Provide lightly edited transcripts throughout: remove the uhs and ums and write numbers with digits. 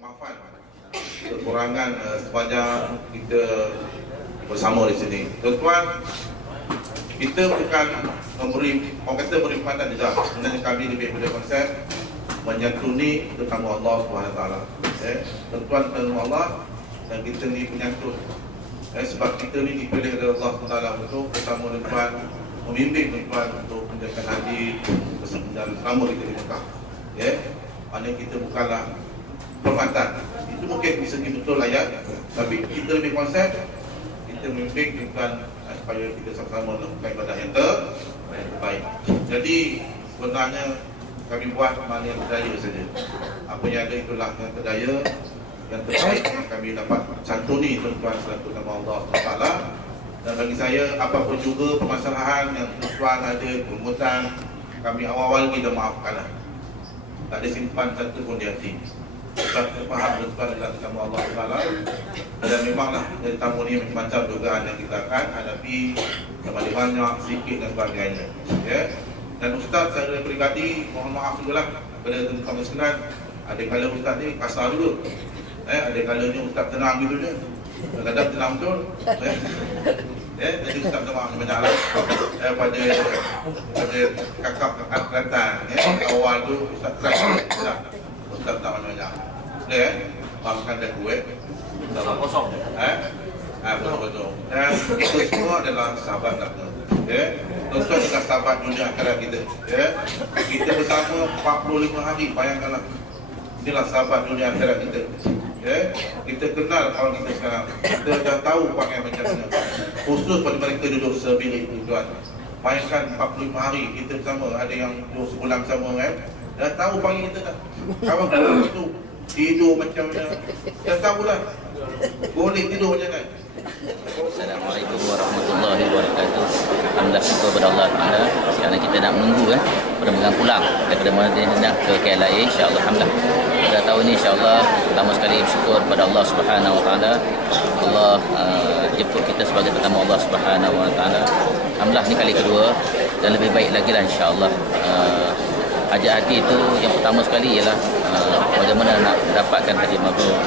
kemaafan, kekurangan sepanjang kita bersama di sini. Tuan-tuan, kita bukan memberi, orang kata beri pandang tidak. Sebenarnya kami lebih pada konsep menyantuni tetamu Allah SWT. Tuan-tuan tetamu Allah dan kita ni penyantun. Sebab kita ni dipilih oleh Allah SWT untuk bertemu tuan, membimbing tuan untuk menjalankan haji selama kita di Mekah. Maknanya kita bukanlah permatan. Itu mungkin bisa betul ayat, tapi kita lebih konsep kita membimbing tuan supaya kita sama-sama melakukan ibadah yang terbaik. Jadi sebenarnya kami buat mana yang berdaya saja. Apa yang ada itulah yang berdaya, yang terbaik yang kami dapat santuni tuan-tuan selaku nama Allah SWT. Dan bagi saya, apapun juga permasalahan yang tuan ada, permutan, kami awal-awal kita maafkanlah. Tak ada simpan satu pun di hati. Sebab kita faham tuan adalah nama Allah SWT. Dan memanglah dari tamu ni macam-macam dugaan yang kita akan hadapi, sama ada banyak, sikit dan sebagainya. Dan Ustaz secara peribadi, mohon maaf juga lah kepada tuan-tuan sekalian. Ada kala Ustaz ni kasar dulu. Ada kalanya Ustaz tenang gitu je. Kadang-kadang tenang betul. Jadi Ustaz minta maaf banyak lah pada kakak Kelantan. Awal tu Ustaz try Ustaz tak banyak-banyak. Boleh maafkan dah kuih. Ustaz kosong. Betul-betul. Dan itu semua adalah sahabat belaka. Tuan-tuan adalah sahabat dunia akhirat kita. Kita bersama 45 hari, bayangkanlah. Inilah sahabat dunia akhirat kita. Kita kenal kawan kita sekarang. Kita dah tahu pakai macam mana. Khusus pada mereka duduk sebilik tuan. Bayangkan 45 hari kita bersama. Ada yang duduk sebulan bersama kan. Dah tahu panggil kita dah. Kawan kita itu tidur macam mana. Dah tahu dah. Boleh tidur macam mana. Assalamualaikum warahmatullahi wabarakatuh. Alhamdulillah, syukur kepada Allah Taala. Sekarang kita nak menunggu mudah-mudahan pulang daripada Madinah ke KLIA, insya-Allah. Alhamdulillah. Pada tahun ini insya-Allah pertama sekali bersyukur kepada Allah Subhanahu wa taala. Allah jemput kita sebagai tetamu Allah Subhanahu wa taala. Alhamdulillah, ni kali kedua dan lebih baik lagi lah insya-Allah. Hajat hati itu yang pertama sekali ialah bagaimana nak dapatkan haji mabrur.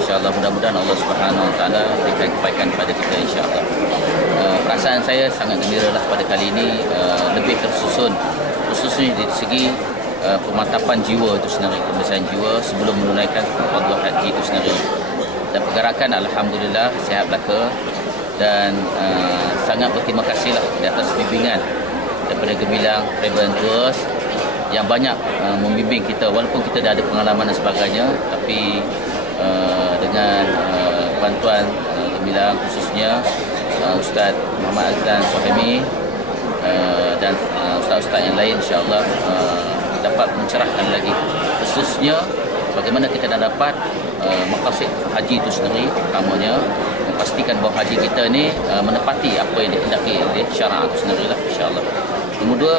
InsyaAllah mudah-mudahan Allah Subhanahu Wa Taala berikan kebaikan kepada kita insyaAllah. Perasaan saya sangat gembira lah pada kali ini, lebih tersusun khususnya dari segi pemantapan jiwa itu sendiri, pemeriksaan jiwa sebelum menunaikan fardu haji itu sendiri. Dan pergerakan alhamdulillah sihat belaka dan sangat berterima kasih lah di atas bimbingan daripada Gemilang Travel and Tours yang banyak membimbing kita walaupun kita dah ada pengalaman dan sebagainya, tapi dengan bantuan Gemilang khususnya Ustaz Muhammad Azlan Suhaimi dan ustaz-ustaz yang lain insya-Allah dapat mencerahkan lagi khususnya bagaimana kita nak dapat maqasid haji itu sendiri, utamanya memastikan bahawa haji kita ni menepati apa yang dikehendaki oleh syarak itu sendirilah insya-Allah. Nombor dua,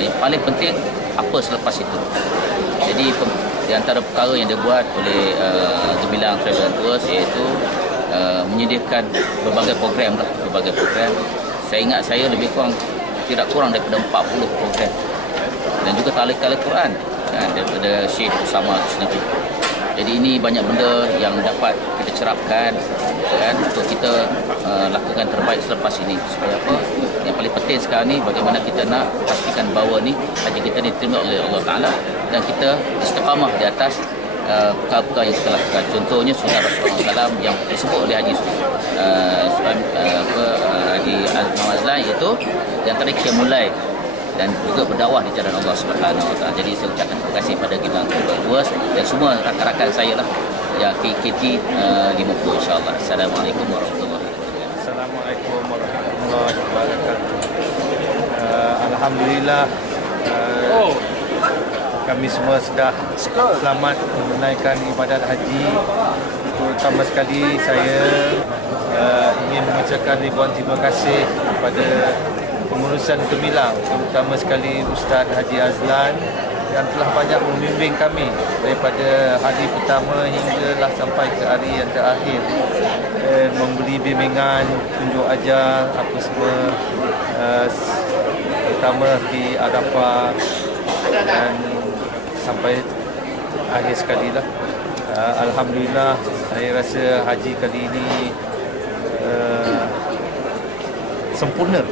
yang paling penting apa selepas itu. Jadi di antara perkara yang dibuat oleh Gemilang Travel and Tours iaitu menyediakan berbagai program. Saya ingat saya lebih kurang tidak kurang daripada 40 program. Dan juga talik-talik Quran daripada Syekh Usama itu sendiri. Jadi ini banyak benda yang dapat kita cerapkan untuk kita lakukan terbaik selepas ini. Supaya apa? Yang paling penting sekarang ni bagaimana kita nak pastikan bahawa ni haji kita diterima oleh Allah Taala dan kita istiqamah di atas perkara-perkara yang kita lakukan. Contohnya sunnah Rasulullah SAW yang disebut oleh Haji Haji Muhammad Azlan iaitu yang tadi kita mulai dan juga berdakwah di jalan Allah Subhanahu Wa Taala. Jadi saya ucapkan terima kasih pada Gemilang Tours dan semua rakan-rakan saya lah yang KKT 50 insya-Allah. Assalamualaikum warahmatullahi wabarakatuh. Assalamualaikum warahmatullahi wabarakatuh. Alhamdulillah kami semua sudah selamat menunaikan ibadat haji. Terutama sekali saya ingin mengucapkan ribuan terima kasih kepada pengurusan Gemilang, terutama sekali Ustaz Haji Azlan yang telah banyak membimbing kami daripada hari pertama hinggalah sampai ke hari yang terakhir, memberi bimbingan, tunjuk ajar apa semua, terutama di Arafah dan sampai akhir sekali lah. Alhamdulillah, saya rasa haji kali ini sempurna,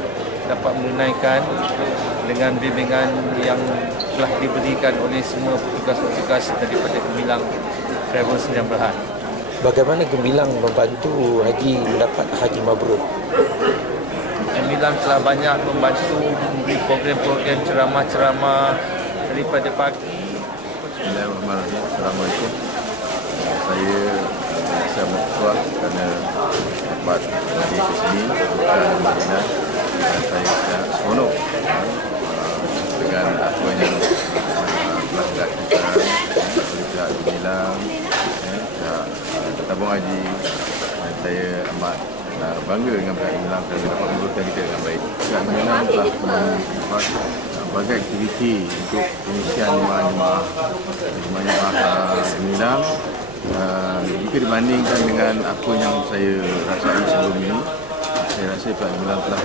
dapat menunaikan dengan bimbingan yang telah diberikan oleh semua petugas-petugas daripada Gemilang Travels Sdn Bhd. Bagaimana Gemilang membantu haji mendapat haji mabrur? Gemilang telah banyak membantu memberi program-program ceramah-ceramah daripada pagi. Bismillahirrahmanirrahim. Assalamualaikum. Saya amat puas kerana dapat hadir ke sini bukan Madinah, dan saya sangat seronok dengan apa yang telah dilakukan oleh pihak Gemilang, pihak tabung haji, dan saya amat bangga dengan pihak Gemilang kerana dapat menurunkan kita dengan baik. Pihak Gemilang telah membuat berbagai aktiviti untuk pengisian jemaah-jemaah Gemilang. Jika dibandingkan dengan apa yang saya rasai sebelum ini, saya rasa pihak Gemilang telah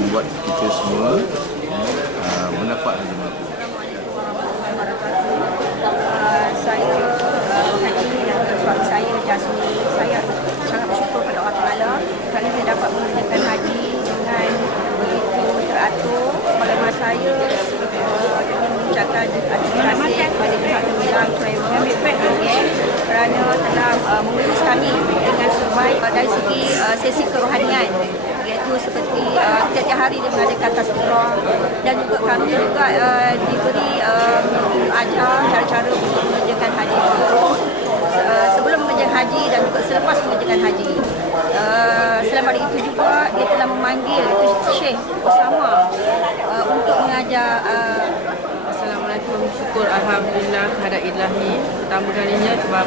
membuat kita semua mendapat haji mabrur. Saya hari ini dan suami saya Jasmine, saya sangat bersyukur pada Allah Taala kerana saya dapat menunaikan haji dengan begitu teratur. Sebagaimana saya ingin mengucapkan terima kasih kepada pihak Gemilang Travels kerana telah mengurus kami dengan sebaik dari segi sesi kerohanian, iaitu seperti setiap hari dia mengadakan tazkirah, dan juga kami juga diberi ajar cara-cara untuk mengerjakan haji sebelum mengerjakan haji dan juga selepas mengerjakan haji. Selain dari itu juga dia telah memanggil Syekh Osama untuk mengajar. Assalamualaikum, syukur Alhamdulillah kehadrat ilahi. Pertama kalinya sebab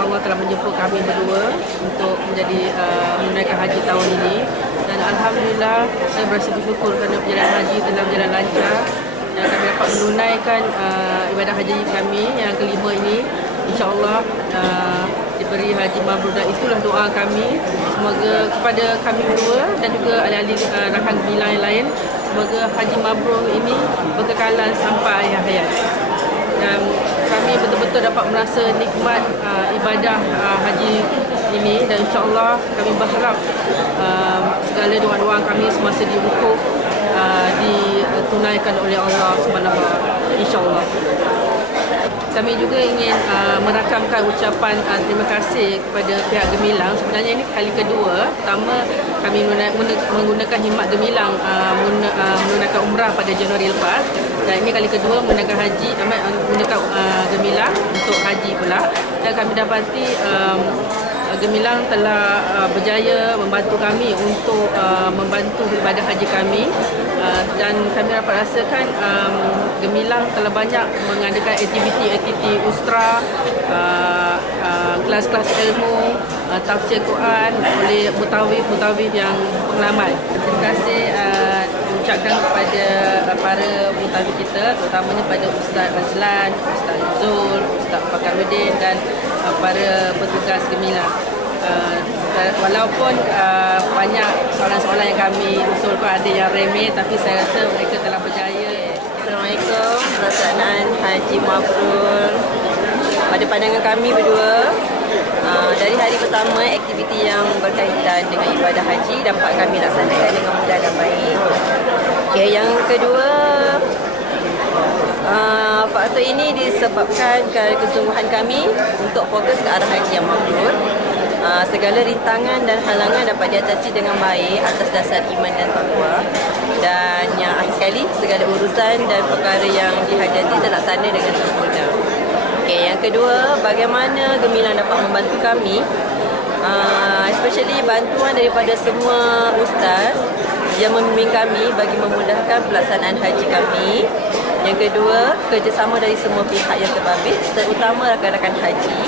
Allah telah menjemput kami berdua untuk menunaikan haji tahun ini, dan Alhamdulillah saya berasa bersyukur kerana perjalanan haji telah berjalan lancar dan kami dapat menunaikan ibadah haji kami yang kelima ini. InsyaAllah diberi haji mabrur, dan itulah doa kami semoga kepada kami berdua dan juga ahli-ahli rakan Gemilang yang lain, semoga haji mabrur ini berkekalan sampai akhir hayat, dan kami betul-betul dapat merasa nikmat ibadah haji ini, dan insyaAllah kami berharap segala doa-doa kami semasa di wukuf ditunaikan oleh Allah SWT, insyaAllah. Kami juga ingin merakamkan ucapan terima kasih kepada pihak Gemilang. Sebenarnya ini kali kedua. Pertama, kami menggunakan khidmat Gemilang menunaikan umrah pada Januari lepas, dan ini kali kedua menggunakan Gemilang untuk haji pula. Dan kami dapati Gemilang telah berjaya membantu kami untuk membantu ibadah haji kami, dan kami dapat rasakan Gemilang telah banyak mengadakan aktiviti ustra, kelas-kelas ilmu, tafsir Quran oleh mutawif yang pengalaman. Terima kasih ucapkan kepada para mutawif kita, terutamanya pada Ustaz Azlan, Ustaz Zul, Ustaz Fakarudin dan para petugas Gemilang. Walaupun banyak soalan-soalan yang kami usulkan ada yang remeh, tapi saya rasa mereka telah berjaya. Assalamualaikum. Pelaksanaan haji mabrur pada pandangan kami berdua, dari hari pertama aktiviti yang berkaitan dengan ibadah haji dapat kami laksanakan dengan mudah dan baik. Okay, yang kedua, faktor ini disebabkan kerana kesungguhan kami untuk fokus ke arah haji yang mabrur. Segala rintangan dan halangan dapat diatasi dengan baik atas dasar iman dan takwa, dan yang akhir sekali segala urusan dan perkara yang dihajati terlaksana dengan sempurna. Okay, yang kedua, bagaimana Gemilang dapat membantu kami, especially bantuan daripada semua ustaz yang membimbing kami bagi memudahkan pelaksanaan haji kami. Yang kedua, kerjasama dari semua pihak yang terbabit, terutama rakan-rakan haji,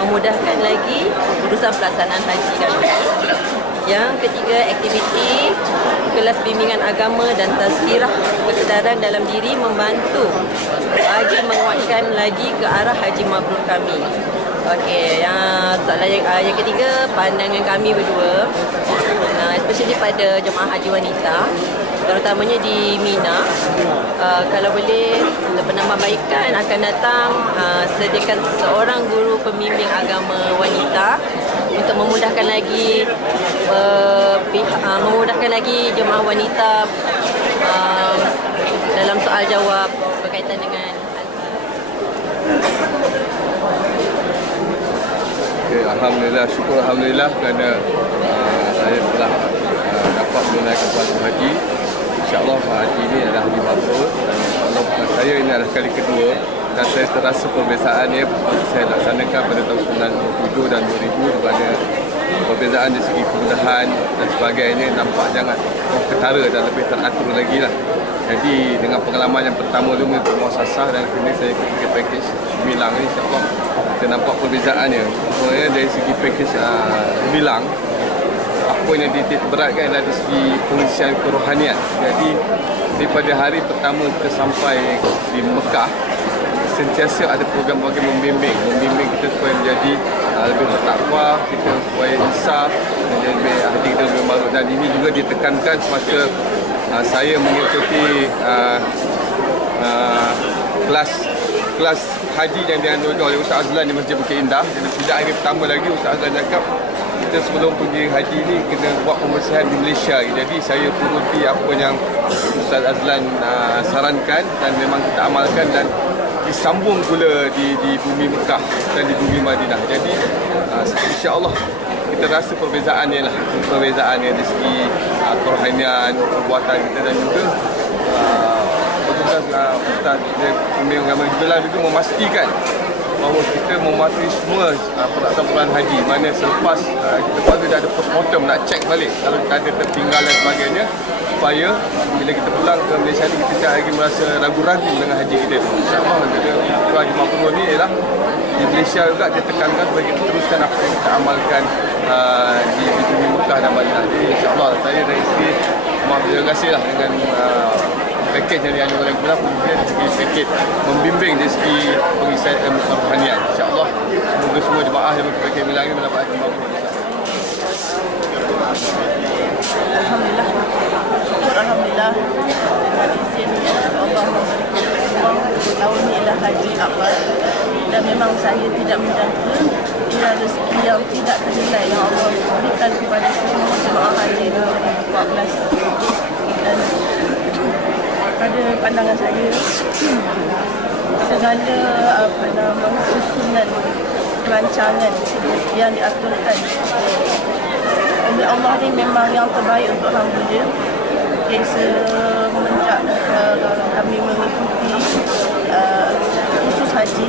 memudahkan lagi urusan pelaksanaan haji kami. Yang ketiga, aktiviti kelas bimbingan agama dan tazkirah kesedaran dalam diri membantu bagi menguatkan lagi ke arah haji mabrur kami. Okey, yang ketiga, pandangan kami berdua, especially pada jemaah haji wanita, terutamanya di Mina. Kalau boleh untuk penambahbaikan akan datang, sediakan seorang guru pembimbing agama wanita untuk memudahkan lagi jemaah wanita dalam soal jawab berkaitan dengan Alhamdulillah, syukur Alhamdulillah kerana saya telah dapat menunaikan fardu haji. InsyaAllah haji ini adalah haji mabrur dan insyaAllah saya ini adalah kali kedua dan saya terasa perbezaannya seperti saya laksanakan pada tahun 1997 dan 2000 di mana perbezaan dari segi kemudahan dan sebagainya nampak jangan ketara dan lebih teratur lagi lah. Jadi dengan pengalaman yang pertama dulu untuk muasasah dan kini saya ikut package Gemilang ni, insyaAllah kita nampak perbezaannya. Sebenarnya dari segi package Gemilang, apa yang dititik beratkan adalah dari segi pengisian kerohanian. Jadi daripada hari pertama kita sampai di Mekah, sentiasa ada program-program membimbing kita supaya menjadi lebih bertakwa, kita supaya insaf dan lebih haji kita lebih baru. Dan ini juga ditekankan semasa saya mengikuti kelas haji yang dianjurkan oleh Ustaz Azlan di Masjid Bukit Indah. Jadi sejak hari pertama lagi Ustaz Azlan cakap kita sebelum pergi haji ni kena buat pembersihan di Malaysia. Jadi saya turuti apa yang Ustaz Azlan sarankan dan memang kita amalkan dan disambung pula di bumi Mekah dan di bumi Madinah. Jadi insya-Allah kita rasa perbezaannya dari segi kerohanian, perbuatan kita dan juga Ustaz pembimbing agama kita juga memastikan bahawa kita mematuhi semua peraturan haji. Mana selepas kita baru dah ada postmortem nak cek balik kalau kita ada tertinggal dan sebagainya, supaya bila kita pulang ke Malaysia ni kita tak lagi merasa ragu-ragu dengan haji kita. InsyaAllah haji mabrur ni ialah di Malaysia juga dia tekankan supaya kita teruskan apa yang kita amalkan di bumi Mekah dan Madinah. Jadi insyaAllah saya dari segi terima kasihlah dengan pakej yang dianjurkan oleh Gemilang, kemudian dari segi pakej membimbing dari segi pengisian kerohanian. InsyaAllah semoga semua jemaah yang mengikuti pakej Gemilang ini mendapat haji mabrur. Alhamdulillah, syukur Alhamdulillah dengan izin Allah memberikan peluang tahun ini ialah haji akbar dan memang saya tidak menjangka ia rezeki yang tidak ternilai yang Allah berikan kepada semua jemaah haji 2014. Dan pada pandangan saya segala susunan perancangan yang diaturkan oleh Allah ni memang yang terbaik untuk hamba dia. Semenjak kami mengikuti khusus haji,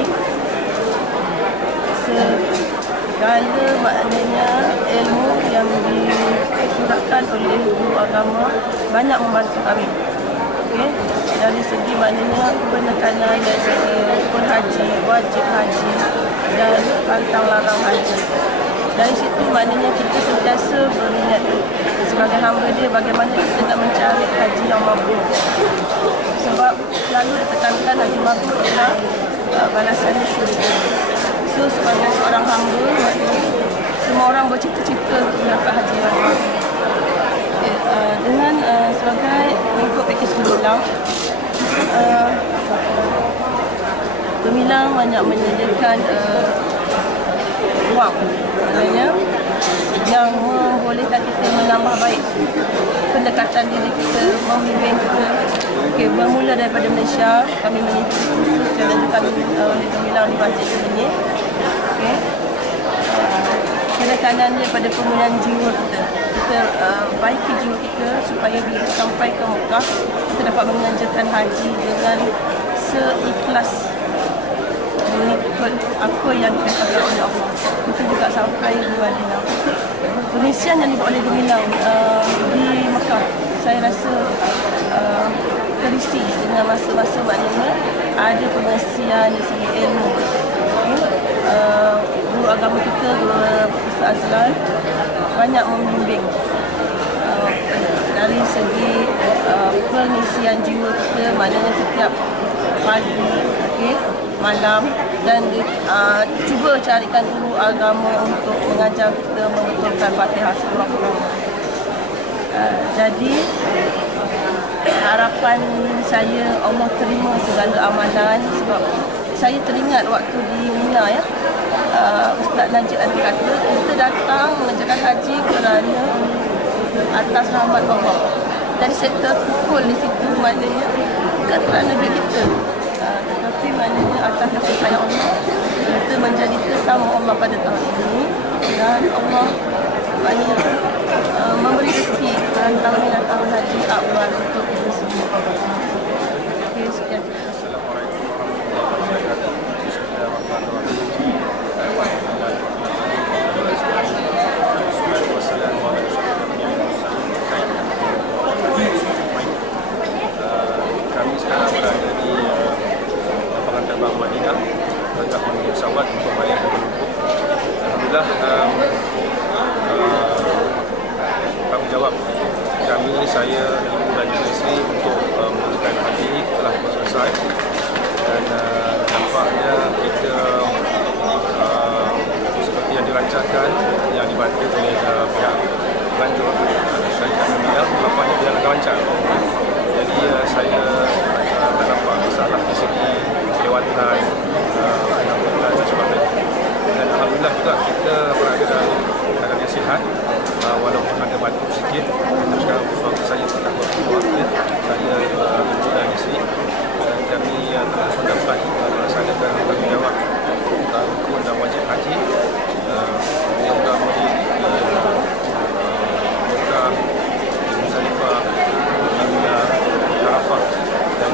segala maknanya ilmu yang disuratkan oleh guru agama banyak membantu kami. Okay? Dari segi maknanya penekanan dari segi rukun haji, wajib haji dan pantang larang haji. Dari situ maknanya kita sentiasa berniat sebagai hamba dia bagaimana kita nak mencari haji yang mabrur. Sebab selalu ditekankan haji mabrur adalah balasannya syurga. So sebagai seorang hamba, semua orang bercita-cita untuk mendapat haji yang mabrur. Dengan sebagai mengikut pakej Gemilang, Gemilang banyak menyediakan wang, maknanya yang membolehkan kita menambah baik pendekatan diri kita, membimbing kita. Okay, bermula daripada Malaysia, kami mengikuti kursus yang dilakukan oleh Gemilang di Masjid ini. Okay. Penekanannya pada pemulihan jiwa kita. Kita baiki jiwa kita supaya bila sampai ke Mekah, kita dapat mengerjakan haji dengan seikhlas mengikut apa yang dikatakan oleh Allah. Itu juga sampai di Madinah. Pengisian yang dibuat oleh Gemilang di Mekah, saya rasa terisi dengan masa-masa maknanya ada pengisian dari segi ilmu. Guru agama kita, Guru Ustaz Azlan banyak membimbing dari segi pengisian jiwa kita, maknanya setiap pagi, okay, malam, dan cuba carikan guru agama untuk mengajar kita membetulkan Fatihah surah Quran. Jadi harapan saya Allah terima segala amalan, sebab saya teringat waktu di Mina ya, Ustaz Najib ada kata kita datang mengerjakan haji kerana atas rahmat Allah. Jadi saya terpukul di situ, maknanya bukan kerana duit kita, tetapi maknanya atas kasih sayang Allah kita menjadi tetamu Allah pada tahun ini, dan Allah maknanya memberi rezeki tahun ini tahun haji awal untuk kita semua. Okey, sekian. Kami sekarang berada di lapangan terbang Madinah, tengah menunggu pesawat untuk balik ke Kuala Lumpur. Alhamdulillah, tanggungjawab kami, saya, ibu dan juga isteri untuk menunjukkan haji telah selesai, dan nampaknya kita seperti yang dirancangkan, yang dibantu oleh pihak penganjur syarikat Nabila, nampaknya berjalan lancar. Jadi saya tak nampak masalah di segi kelewatan, pengambilan dan sebagainya. Dan alhamdulillah juga kita berada dalam keadaan yang sihat, walaupun ada batuk sikit. Dan sekarang suami saya tak keluar, saya ibu dan isteri, dan kami telah mendapat melaksanakan tanggungjawab rukun dan wajib haji. Mudah-mudahan di Mekah, di Musdalifah, di Mina, di Arafah, dan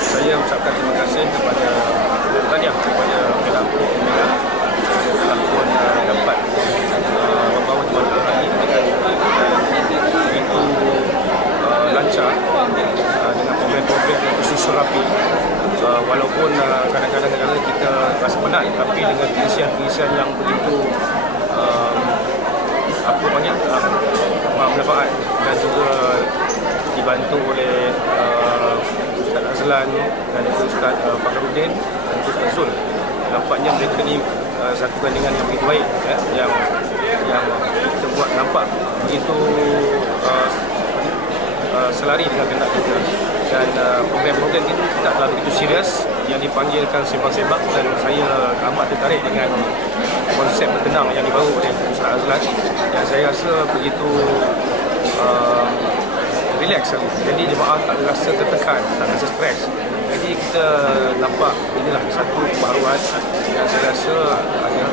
saya ucapkan terima kasih kepada tahniah kepada pihak Mina telah pun dapat membawa jemaah haji dengan begitu lancar, dengan program-program yang tersusun rapi. Walaupun kadang-kadang kita rasa penat, tapi dengan pengisian yang begitu manfaat, dan juga dibantu oleh Ustaz Azlan dan juga Ustaz Fakhruddin dan Ustaz Zul. Nampaknya mereka ni satu gandingan yang begitu baik, yang kita buat nampak begitu selari dengan kehendak kita. Dan program-program itu tidak terlalu begitu serius, yang dipanggilkan sembang-sembang, dan saya amat tertarik dengan konsep bertenang yang dibawa oleh Ustaz Azlan, yang saya rasa begitu relax. Jadi jemaah tak rasa tertekan, tak rasa stres. Jadi kita nampak inilah satu pembaharuan yang saya rasa ada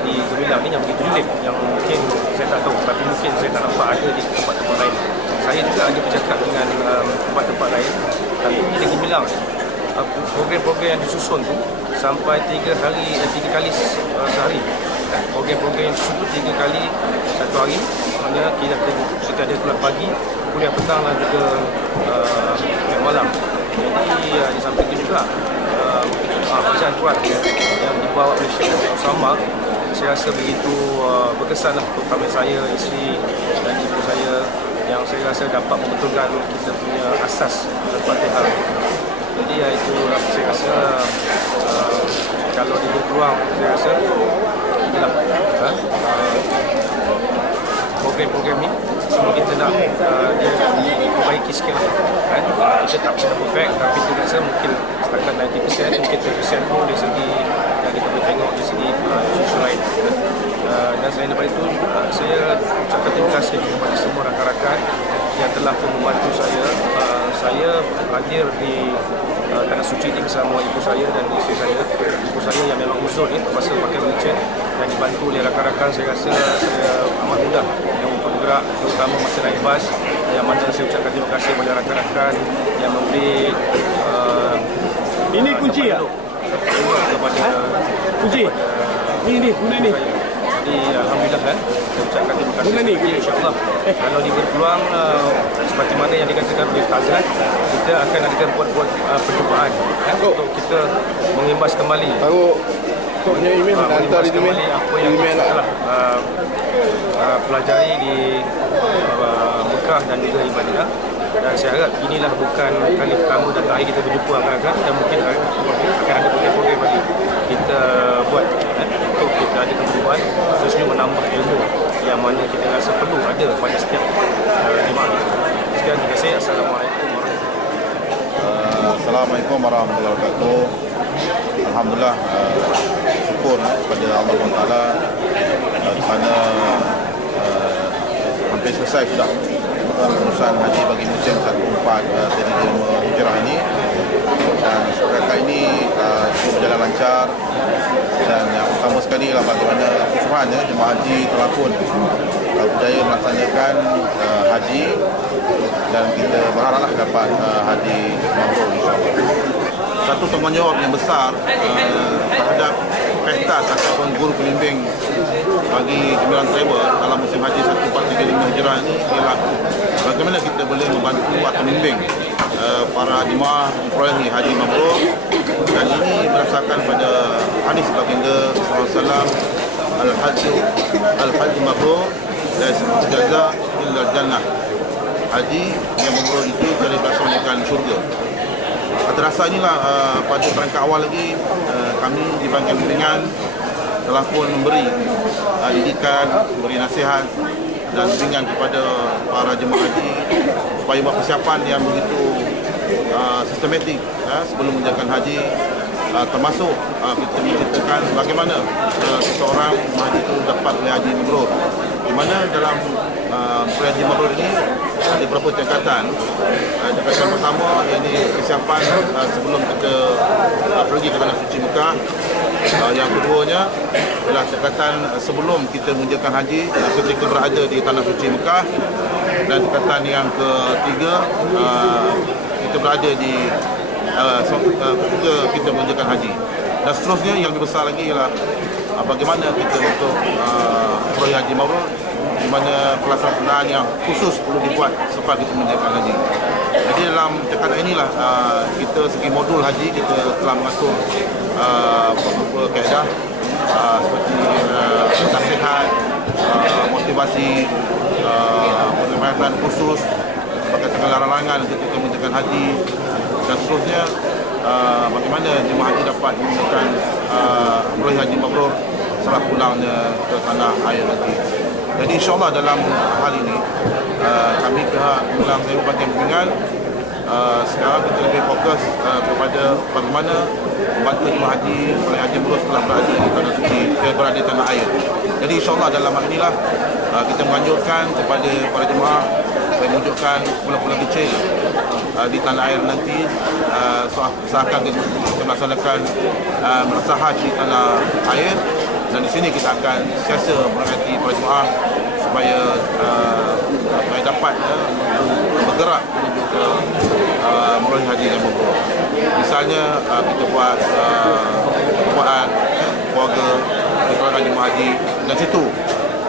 di Gemilang ni yang begitu unik, yang mungkin saya tak tahu, tapi mungkin saya tak nampak ada di tempat-tempat lain. Saya juga ada bercakap dengan tempat-tempat lain, tapi di Gemilang program-program yang disusun tu sampai 3 kali sehari. Program-program yang disusun 3 kali satu hari, maknanya kita ada kuliah pagi, kuliah petang dan juga kuliah malam. Jadi di samping itu juga bacaan Quran yang dibawa oleh Syekh Osama, saya rasa begitu berkesan lah untuk kami, saya, isteri dan ibu saya, yang saya rasa dapat membetulkan kita punya asas Al-Fatihah. Jadi itu saya rasa kalau diberi peluang, saya rasa inilah program-program ni semua kita nak diperbaiki sikit lah. Kita tak bisa perfect, tapi kita rasa mungkin setakat 90%, mungkin 10% pun dari segi yang kita boleh tengok dari segi isu lain. Dan selain daripada itu, saya ucapkan terima kasih kepada semua rakan-rakan yang telah pun membantu saya. Saya hadir di Tanah Suci ini bersama ibu saya dan isteri saya. Ibu saya yang memang uzur ni, terpaksa pakai wheelchair, dan dibantu oleh rakan-rakan. Saya rasa saya amat mudah untuk bergerak, terutama masa naik bas, yang mana saya ucapkan terima kasih kepada rakan-rakan yang memberi ini kunci ya? Kepada kunci? Ini, guna ni. Jadi alhamdulillah saya ucapkan terima kasih. InsyaAllah kalau diberi peluang seperti mana yang dikatakan oleh Ustaz Azlan, kita akan adakan buat perjumpaan untuk kita mengimbas kembali. Taruh Toknya email, hantar di email. Apa yang kita telah pelajari di Mekah dan juga di Madinah. Dan saya harap inilah bukan kali pertama dan terakhir kita berjumpa rakan-rakan, dan mungkin akan ada program-program lagi kita buat untuk kita kita ada keperluan khususnya menambah ilmu yang mana kita rasa perlu ada pada setiap jemaah. Sekian, terima kasih. Assalamualaikum warahmatullahi Assalamualaikum warahmatullahi wabarakatuh. Alhamdulillah, syukur kepada Allah SWT kerana hampir selesai sudah urusan haji bagi musim 1435 Hijrah ini, dan setakat ini semua berjalan lancar. Dan yang utama sekali ialah bagaimana keseluruhannya jemaah haji telah pun berjaya melaksanakan haji, dan kita berharaplah dapat haji mabrur insya-Allah. Satu tanggungjawab yang besar terhadap pentas ataupun guru pembimbing bagi Gemilang Travel dalam musim haji 1435 Hijrah ini ialah bagaimana kita boleh membantu atau membimbing para jemaah memperolehi haji mabrur. Dan ini berdasarkan pada hadis baginda SAW, al-haji mabrur la yasbiqu jaza illa jannah. Haji yang mabrur itu dari balasan syurga. Atas dasar inilah pada perangkat awal lagi kami di Bahagian Bimbingan telah pun memberi didikan, memberi nasihat dan bimbingan kepada para jemaah haji supaya buat persiapan yang begitu sistematik sebelum menjalankan haji, termasuk kita menceritakan bagaimana seseorang haji itu dapat haji mabrur, di mana dalam haji mabrur ini ada beberapa tingkatan. Tingkatan pertama iaitu persiapan sebelum kita pergi ke tanah suci Mekah. Yang keduanya adalah tingkatan sebelum kita menjalankan haji ketika berada di tanah suci Mekah, dan tingkatan yang ketiga kita berada di ketika kita menjalankan haji. Dan seterusnya yang lebih besar lagi ialah bagaimana kita untuk memperoleh haji mabrur, di mana pelaksanaan yang khusus perlu dibuat selepas kita menjalankan haji. Jadi dalam tingkatan inilah kita segi modul haji kita telah mengatur beberapa kaedah seperti nasihat, motivasi, penempatan khusus berkaitan dengan larangan ketika menjalankan haji, dan seterusnya bagaimana jemaah haji dapat menggunakan memperoleh haji mabrur setelah pulangnya ke tanah air nanti. Jadi insyaAllah dalam hal ini kami pihak Gemilang Travel Bahagian Bimbingan sekarang kita lebih fokus kepada bagaimana membantu jemaah haji oleh haji mabrur setelah berada di tanah suci, berada di tanah air. Jadi insyaAllah dalam hal inilah kita menganjurkan kepada para jemaah supaya menunjukkan pulau-pulau kecil di tanah air nanti, seakan kita melaksanakan masa haji di tanah air. Dan di sini kita akan siasa berhati para jemaah supaya dapat bergerak menuju ke memperoleh haji yang mabrur. Misalnya kita buat perbuatan keluarga di kalangan jemaah haji, dan situ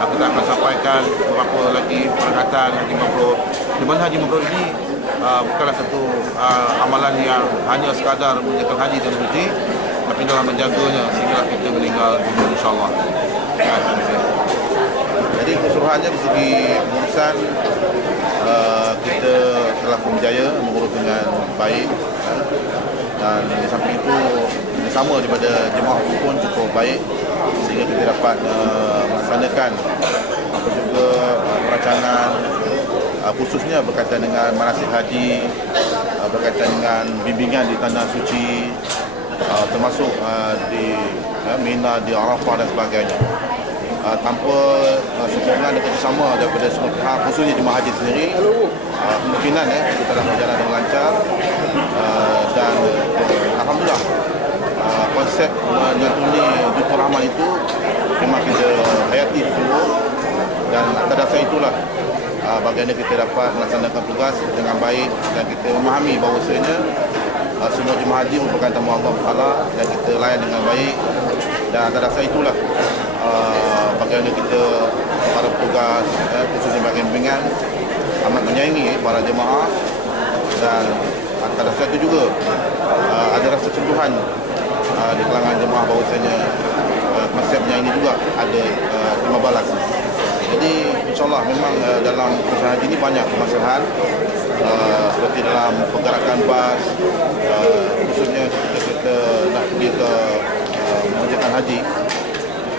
kita akan sampaikan beberapa lagi perkataan haji mabrur, di mana haji mabrur ini bukanlah satu amalan yang hanya sekadar menjalankan haji dan haji, tapi dalam menjaganya sehingga kita meninggal dunia insyaAllah. Jadi keseluruhannya di segi urusan kita telah berjaya mengurus dengan baik, dan di samping itu sama daripada jemaah pun cukup baik sehingga kita dapat melaksanakan apa juga perancangan khususnya berkaitan dengan manasik haji, berkaitan dengan bimbingan di tanah suci, termasuk di Mina, di Arafah dan sebagainya. Tanpa sokongan dan kerjasama daripada semua pihak, khususnya jemaah haji sendiri, kemungkinan kita telah berjalan dengan lancar, dan alhamdulillah konsep menyantuni Dutur Rahman itu memang kita hayati sungguh, dan atas dasar itulah bagaimana kita dapat melaksanakan tugas dengan baik, dan kita memahami bahawasanya semua jemaah haji merupakan tamu Allah Taala, dan kita layan dengan baik. Dan atas dasar itulah bagaimana kita para petugas khususnya bahagian bimbingan amat menyayangi para jemaah, dan atas dasar itu juga ada rasa sentuhan di kalangan jemaah bahawasanya konsepnya ini juga ada terima balas. Jadi insyaAllah memang dalam perusahaan haji ini banyak permasalahan, seperti dalam pergerakan bas, khususnya ketika kita nak pergi ke menjalankan haji,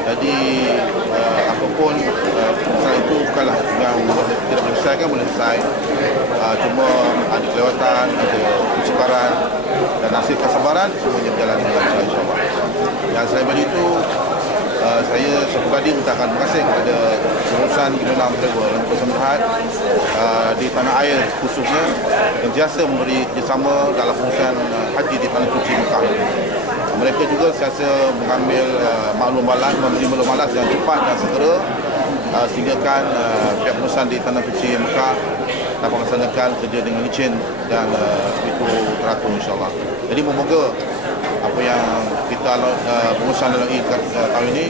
Jadi apapun keputusan itu bukanlah yang tidak boleh selesaikan, boleh selesai. Cuma ada kelewatan, ada kesukaran dan hasil kesabaran semuanya berjalan dengan lancar insyaAllah. Dan selain daripada itu, saya pribadi mengucapkan terima kasih kepada pengurusan Gemilang Travel dan Persembahad di tanah air khususnya yang biasa memberi kerjasama dalam pengurusan haji di Tanah Suci Mekah. Mereka juga sentiasa mengambil maklum balas, memberi maklum balas yang cepat dan segera sehinggakan pihak pengurusan di Tanah Suci Mekah dapat melaksanakan kerja dengan licin dan itu teratur insyaAllah. Jadi memoga apa yang kita pengurusan lalui tahun ini